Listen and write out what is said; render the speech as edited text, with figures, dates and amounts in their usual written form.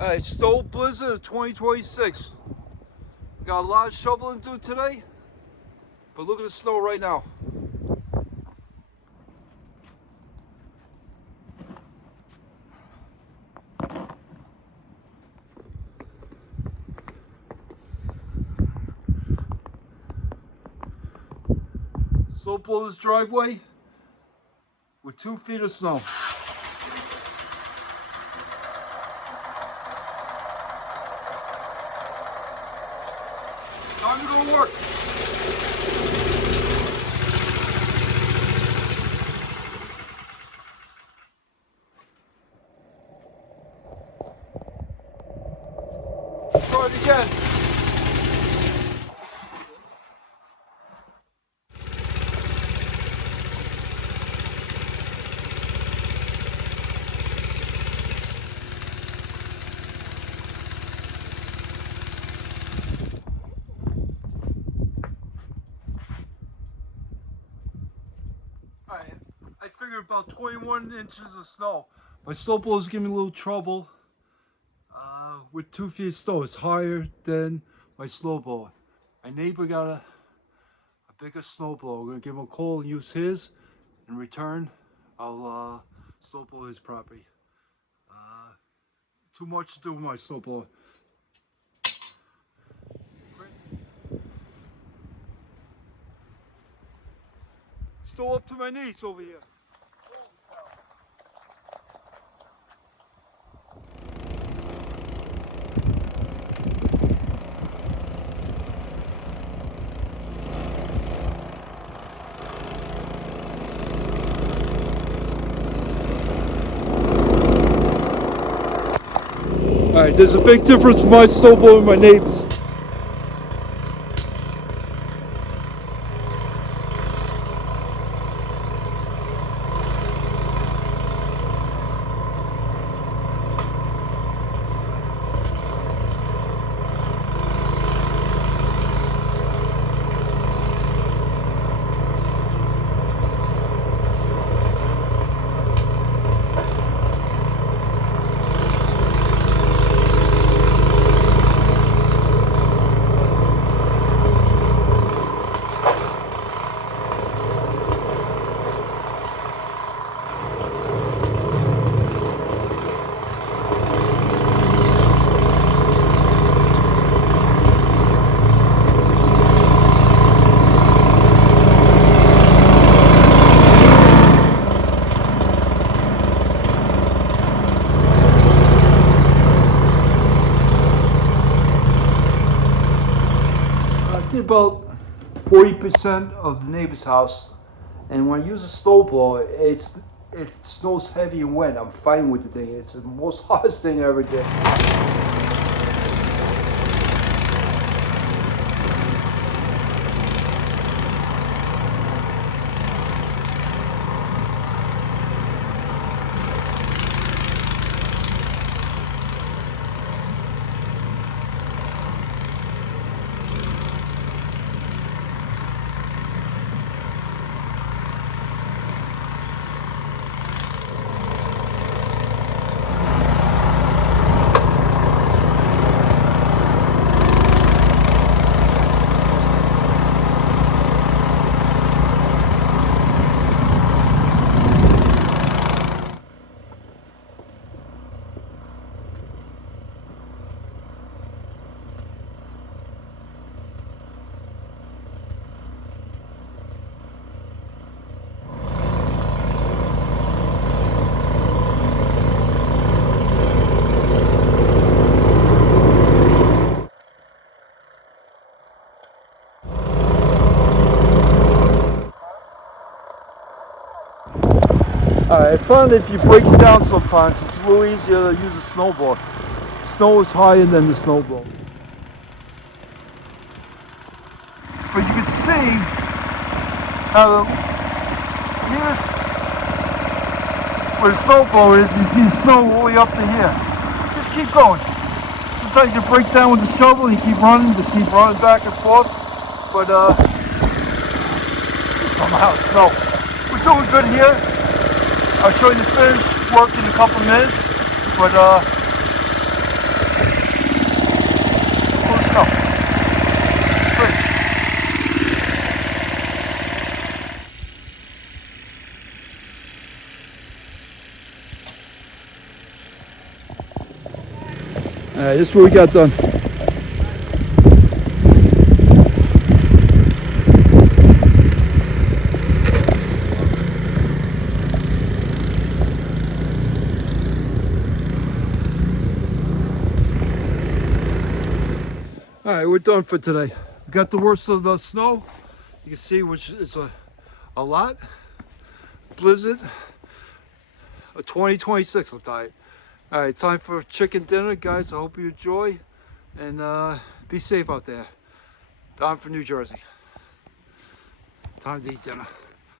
Alright, Snow Blizzard of 2026. Got a lot of shoveling to do today, but look at the snow right now. Snow blow this driveway with 2 feet of snow. Time to go to work. Try it again. Alright, I figured about 21 inches of snow. My snow blower's giving me a little trouble. With 2 feet of snow, it's higher than my snow blower. My neighbor got a bigger snow blower. We're gonna give him a call and use his. In return, I'll snow blow his property. Too much to do with my snow blower. Still up to my knees over here. Alright, there's a big difference between my snow blower and my neighbor's. About 40% of the neighbor's house, and when I use a snow blower, it snows heavy and wet. I'm fine with the thing. It's the most hardest thing I ever did. I found if you break it down sometimes, it's a little easier to use a snowblower. Snow is higher than the snowblower. But you can see how here's where the snowblower is. You see the snow all the way up to here. Just keep going. Sometimes you break down with the shovel and you keep running, just keep running back and forth. But somehow snow. We're doing good here. I'll show you the finished work in a couple minutes, but Alright, this is what we got done. Alright, we're done for today. We got the worst of the snow. You can see, which is a lot. Blizzard. A 2026, I'm tired. Alright, time for chicken dinner, guys. I hope you enjoy. And be safe out there. Don from New Jersey. Time to eat dinner.